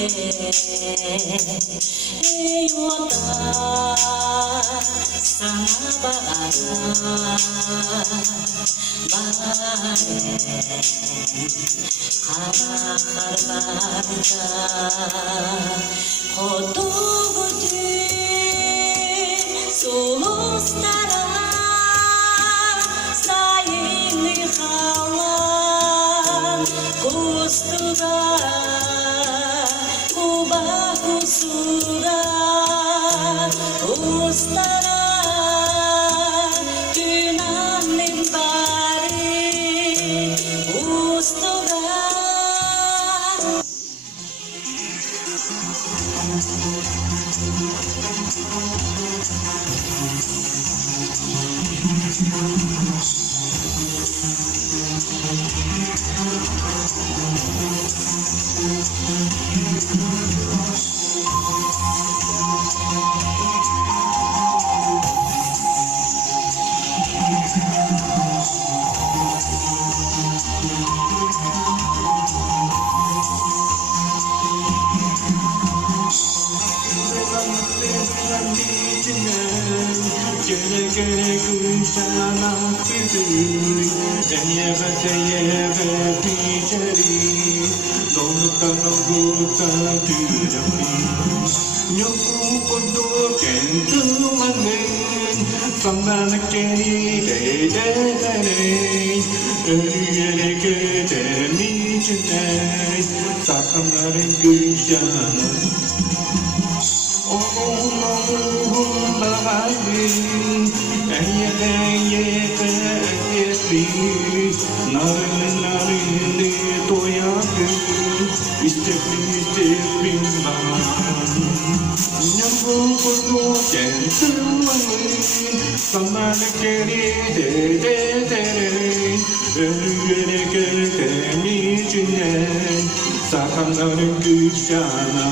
Eyota sana bana bare kara karlarda kotogudu sulustara sayini halan kustuga kubaku suda ustara günanin bari ustuga. Gele gele gülşana fidi, eye pijari, dolta tujami. Nyoku podo kentu mangen, samana keni de, ere gede mi chinay, sakamare gülşana. Sakamların gülşana.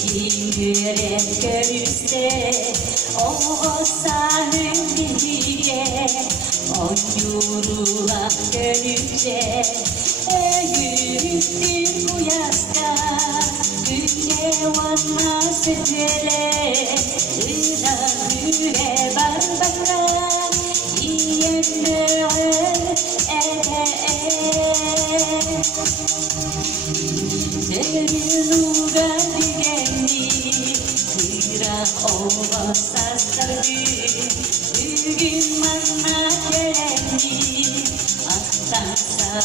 싱그레 그릇에 오사는 비게 온유루와 그릇에 에그릇들 고야스까 그녀와 마세텔레 으라그레 바르바라 이엠네얼 누가 되겠니 그라 오버 사사르 으긴 만나겠니 아따사나하리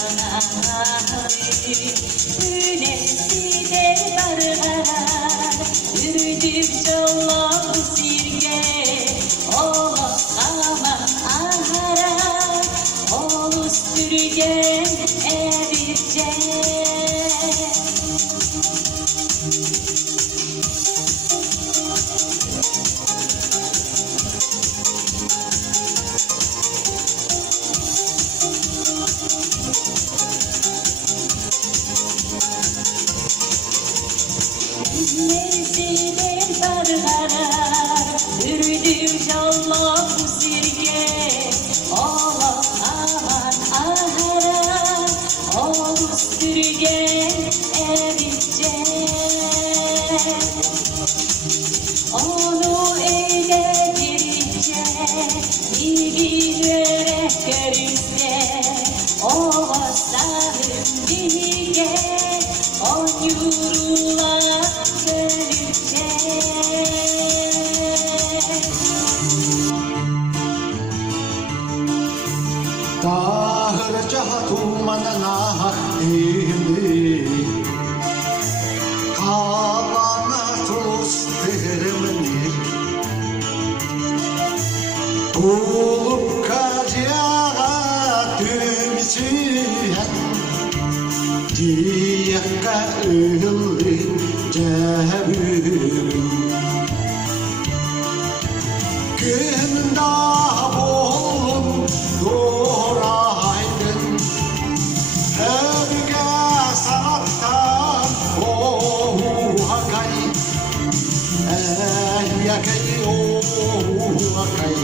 은혜 시대 바르하라 으르들 절로 부실게 오머 아마 아하라 오스르게 에비제 Mevsimler barhara Ürdüm jalla pusirge Ola aman ahara Olusturge evitce Onu eyle girince Bilgilere görünce Ova sahım bilge On yurula Dağırca tumanına indi Havana tuz termini Ulup kacağa tümsüyen Diyaka ıllı cebürüm Gündah bolun doğraydın Evge sanattan oğakay Eyyakay oğakay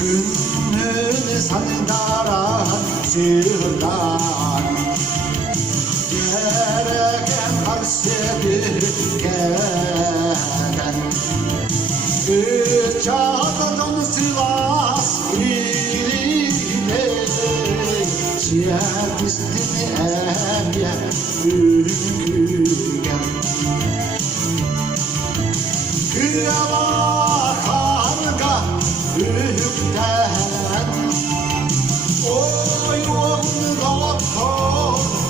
Günün sandaran sırdan Gereken karşıdır gelen Çağdadan Sivas iline Şiyat üstüne emye ürkügen Kıyama karga ürkten Oy onu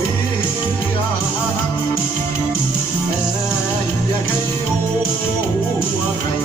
bir yanan Eyyekey oğakay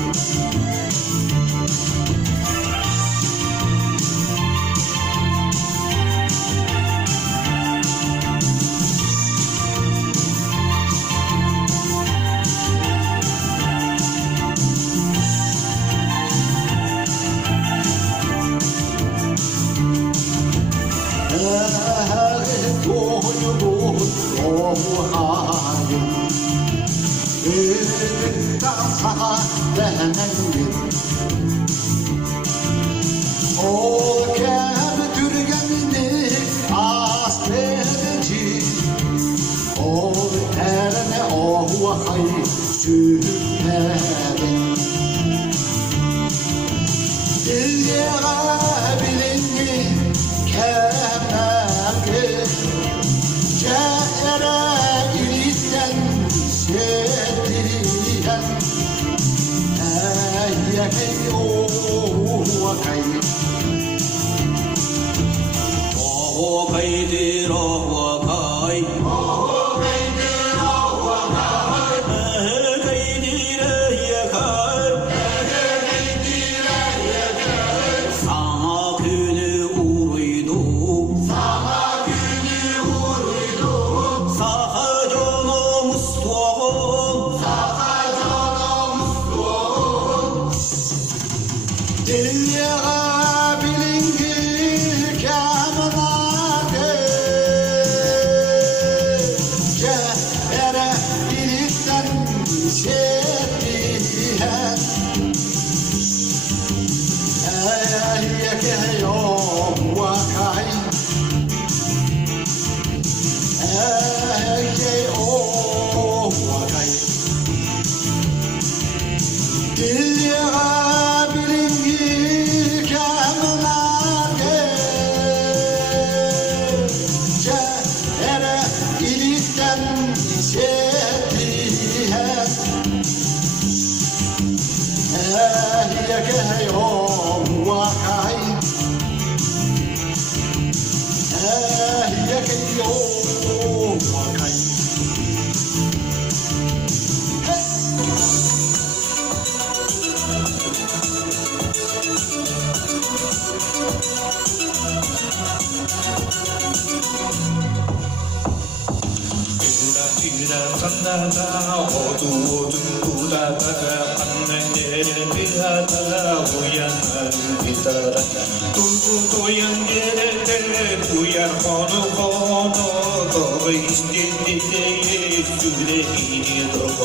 O kebtürgenini asledeci O erene o vakayı süperen Dilyere bilinmi kemerge Cere ilitten sediyen Eyyekey oğakay Oğakaydır oğakay Oğakaydır oğakay Eğekaydır eyyekay Eğekaydır eyyekay Sana günü uğruydum Sana günü uğruydum Saha canımız doğum Saha canımız doğum Dilyere 만나다 어두워두다가 밤낮에를 피하다 우연한 비따라 뚫고 연결할 때 부양 헌호 더의 시대에 수레이 들어가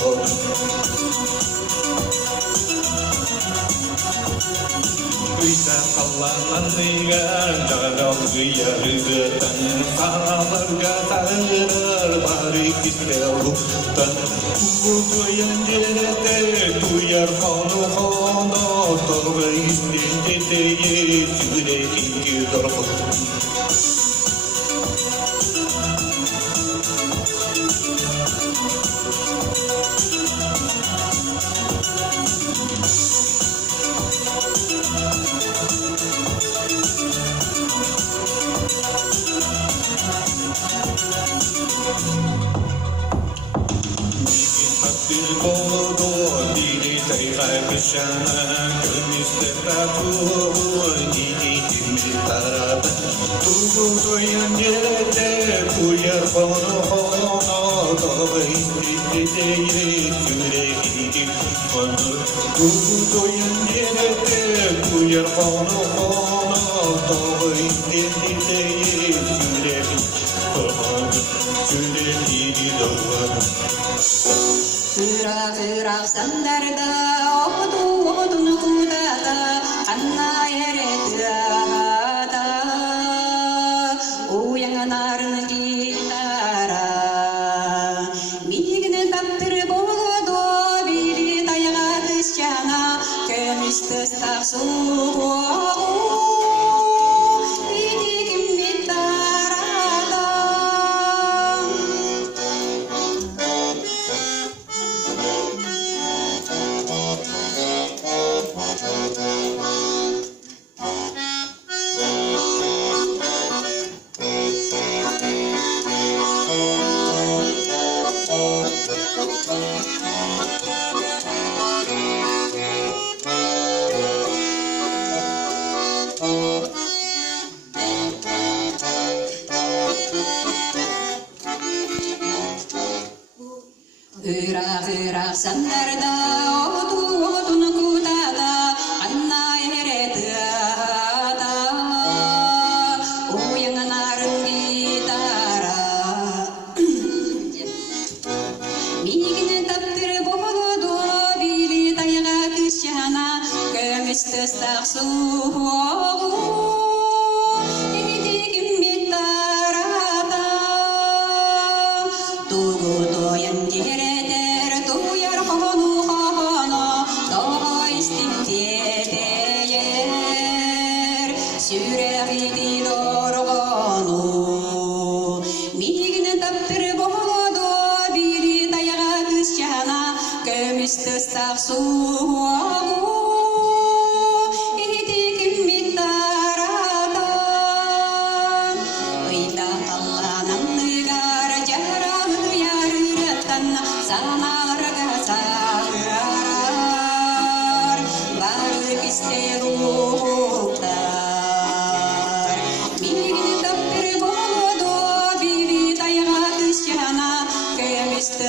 의사 팔라는 네가 나를 yarıdan sağlarga sağır bari kisleru tan Kutuyan yerete tuyar konu torba istinteye sürekli dorku Kışana gönlüste tatlı nidi tarada Tuğduyan yerete kuyar kono Tava istediği sürekli konu Tuğduyan yerete kuyar kono Tava istediği sürekli konu Sürekli doğru Kırak sandarda odun kudada anna yeretiyada uyanarın gitara migine taptır boğdu biri dayağa kışana kömüştü staksu Hırak sandarda odun kudada anna yeretiyada uyanarın gitara migine taptır boğdu biri dayağa kışana kömüştü staksu Sürekli dorgonu migine taptır boğdu biri dayağa kışana kömüştü staksu İdikim mittarada Uyda kallanan ıgar jarağı yarıratan sanarga sağırar Varık isterukta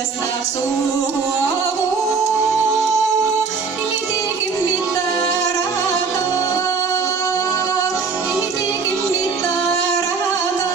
Staksu İdikim mittarada İdikim mittarada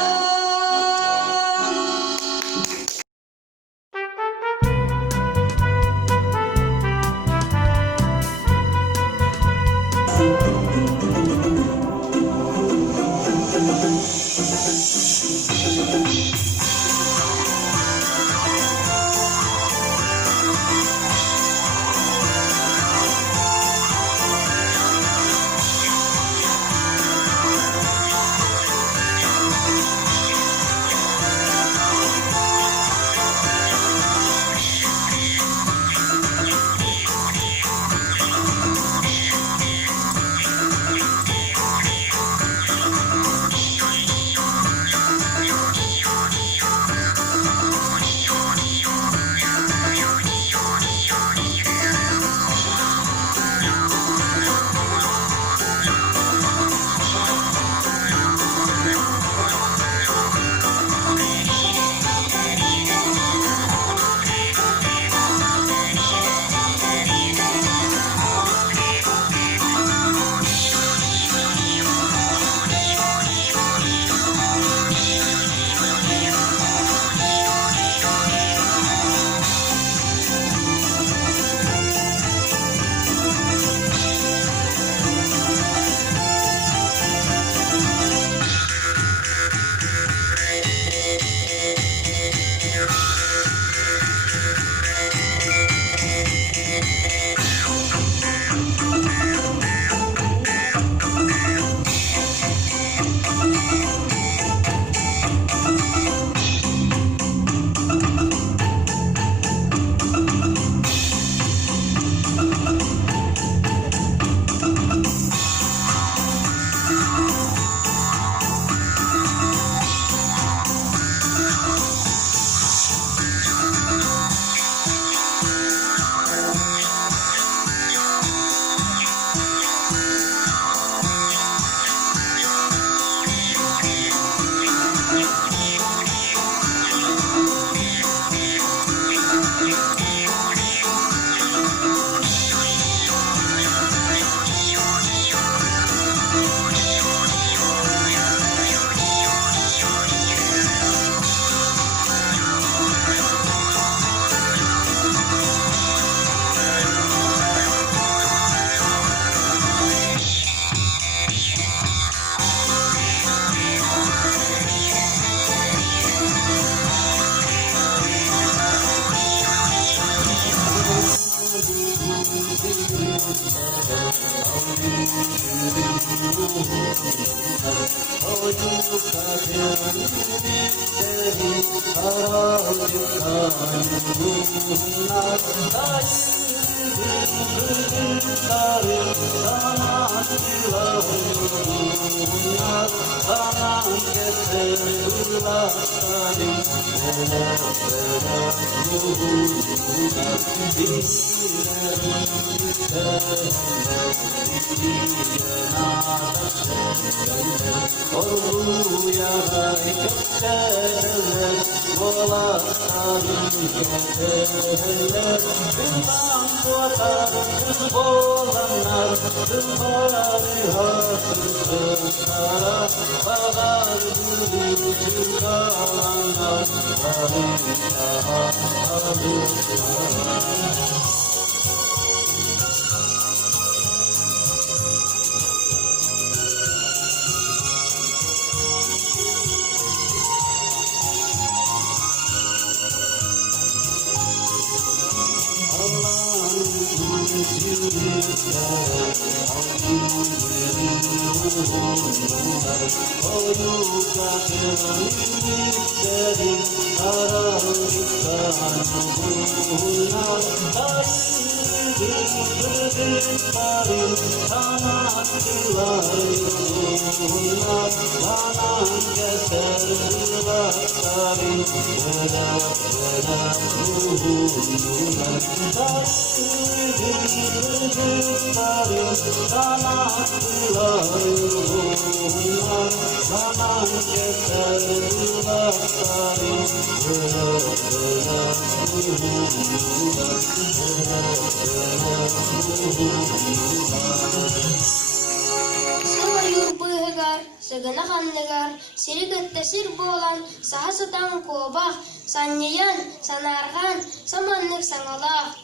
Sayur bıhıgar, sığına kanlıgar, sirigette sir boğulan, saha sıtan kobah, sanyayan, sanargan, samanlık sanalak.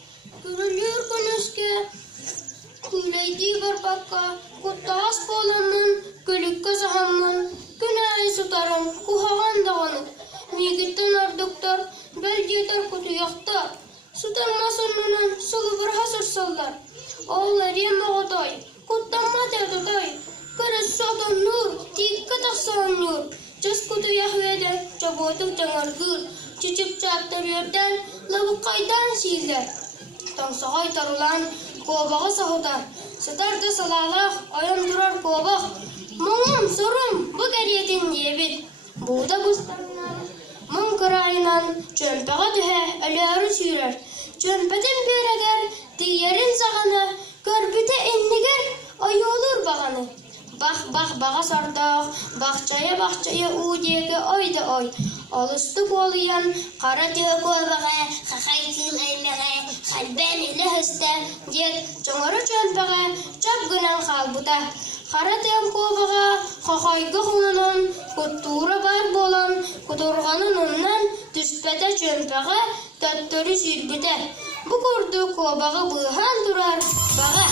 Görülür günüzke, küleydi bir bakka, kuttağız boğulanın, gülükke sahamın, günahı sutarın, kuhagan dağınık. Migitten arduktar, bel yeter kutu yaktar. Sutanmasınının sulu bir hasır sallar. Oğlar yeme oday, kuttanma derdoday. Kırız soğudan nur, tikka taksan nur. Cız kutu yahveden, çabotuk cangar gır. Çiçik çaptar yerden, lavuk kaydan silder. Tangsağay tarulan, kobağı sahudan. Sıtarda salalak, ayam durar kobak. Muğum sorum, bu geriyetin yebit. Buğda bustanlar, mum kırayınan, çömpeğe dühe, ölüarı sürer. Çömpeten bir eger, diğerin sağına, körbüte enniger, ayı olur bağını. Bak bağa sardaq, bahçaya uğdiyege oyda oy. Alıstık oluyan, kara tüye kovağa, kakaytın aymeğe, kalben ile hısta, diyet, çoğarı çömpeğe, çap günen kalbuta. Kara tüye kovağa, kakaygı hununun, kuttuğura bar bolan, kuturganın ondan, düspete çömpeğe, töttörü sürbüte. Bu kurdu kovağı bıhan durar, bağa.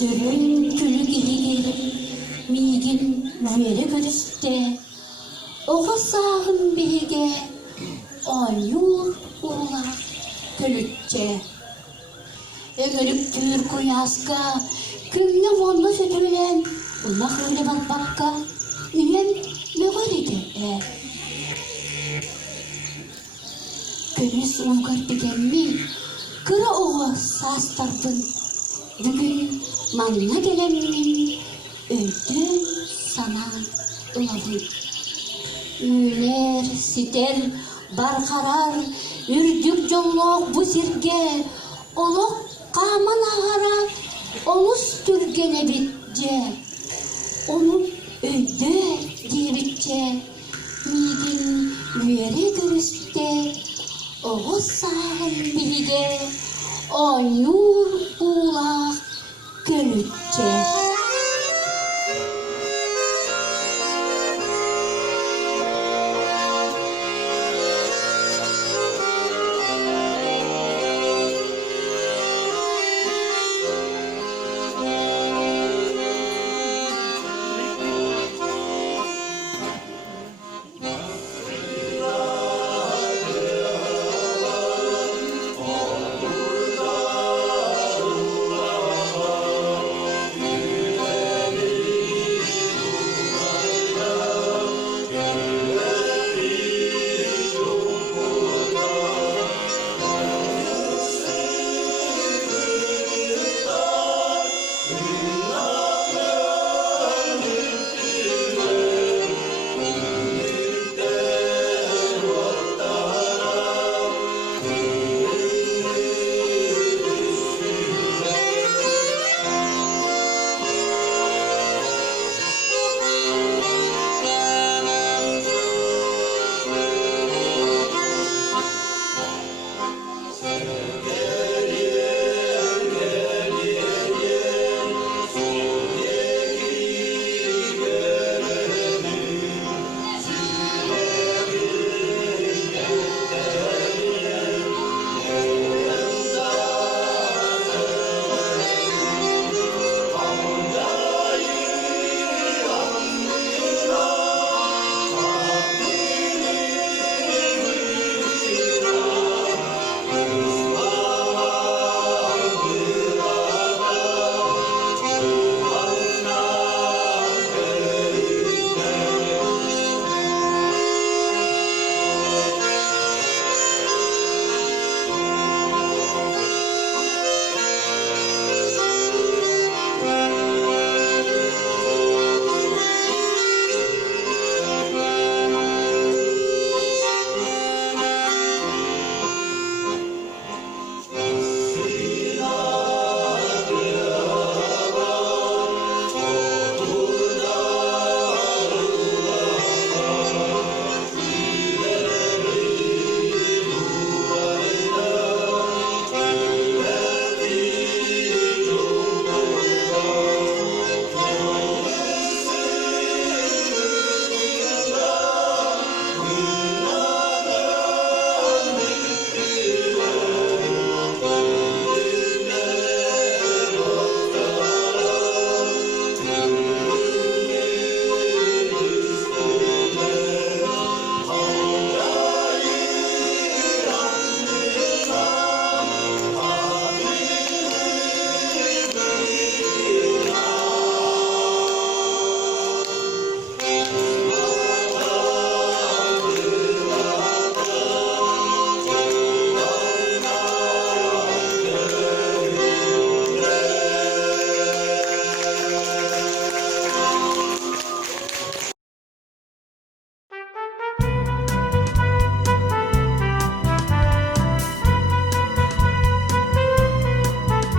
Sürün külü giri migin vere görüste. Oğa sağın bege oyur ola kölütçe. Eğerip tür koyaska kümle monla sütülen ulak öyle bakka üyem ne var idi Kömüs ulgar digenmi kıra oğa sastardın bugün manna gelenmin öldüm sana ıladın Üler, siter, barkarar, ürdük jonlok bu sirge, olok kaman ahara, olus türgene bitce, onun öde diye bitce, migin üyere görüste, oğuz sağın bilge, oyun